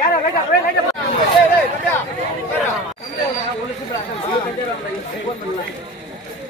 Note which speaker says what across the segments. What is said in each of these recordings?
Speaker 1: யாரா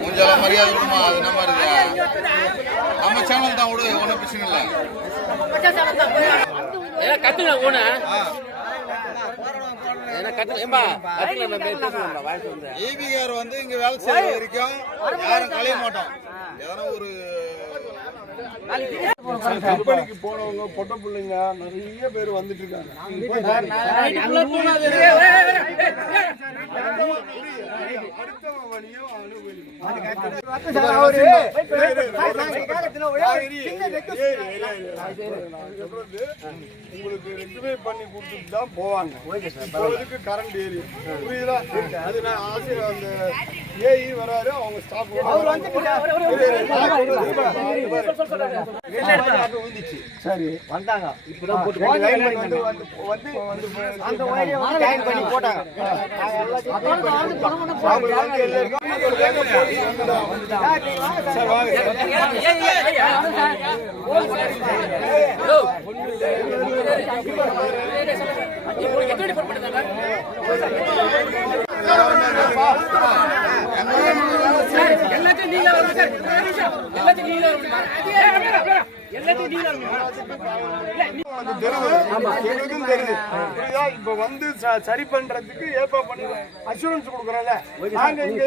Speaker 1: கொஞ்சம் மரியாதை கொடுமா அது நம்ம இருக்கு? நம்ம சேனல் தான் விடு ஒன்றும் பிரச்சனை இல்லை.
Speaker 2: ஏன்னா கத்துங்க. வந்து.
Speaker 1: ஏபிஆர் வந்து இங்க வேலை செய்யற வரைக்கும் யாரும் கலைய மாட்டோம். எதனா ஒரு
Speaker 3: கம்பெனிக்கு போனவங்க பொட்ட பிள்ளைங்க நிறைய பேர் வந்துட்டு உங்களுக்கு ரெக்டிஃபை பண்ணி கொடுத்துட்டு தான் போவாங்க இப்போதைக்கு கரண்ட் ஏறி புரியுதா அது நான் ஆசிரியர் அந்த ஏஇ வராரு அவங்க ஸ்டாஃப் சரி.
Speaker 4: வந்தாங்க. இப்பதான் போட்டு
Speaker 3: வந்து வந்து வந்து வந்து
Speaker 4: அந்த ஒயரை வந்து ஜாயின் பண்ணி போட்டாங்க. சார், வாங்க. சார்
Speaker 2: எல்லாத்தையும் வரணும் சார் எல்லாத்தையும் வரணும் எல்லாத்தையும் வரணும்
Speaker 3: எங்களுக்கும் தெரியுது புரியுதா இப்ப வந்து ச- சரி பண்றதுக்கு ஏற்பாடு பண்ணி அசூரன்ஸ் கொடுக்குறோம்ல நாங்க இங்க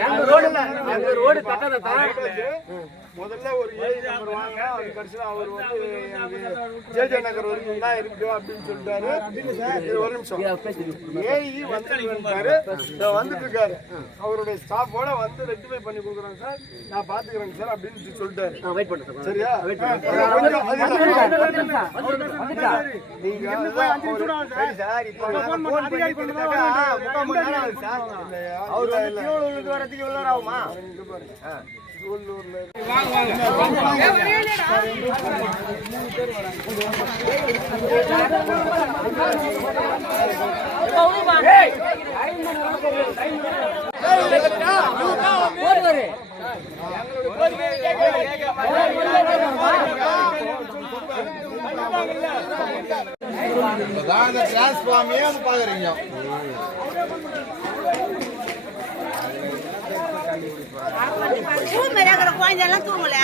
Speaker 2: எங்க ரோடு ரோடு
Speaker 3: முதல்ல ஒரு ஏழு நம்பர் வாங்க அது கடைசியில் அவர் வந்து ஜேஜே நகர் வரைக்கும் தான் இருக்கு அப்படின்னு சொல்லிட்டாரு ஒரு நிமிஷம் ஏஇ வந்து வந்துட்டு இருக்காரு அவருடைய ஸ்டாஃபோட வந்து ரெக்டிஃபை பண்ணி கொடுக்குறேன் சார். நான் பாத்துக்கிறேன் சார் அப்படின்னு சொல்லிட்டாரு.
Speaker 2: வெயிட் பண்ணுங்க சார்.
Speaker 3: சரியா? கொஞ்சம் அது
Speaker 1: அந்த டிரான்ஸ்ஃபார்மே வந்து பாக்குறீங்க
Speaker 5: குழந்தையெல்லாம் தூங்கல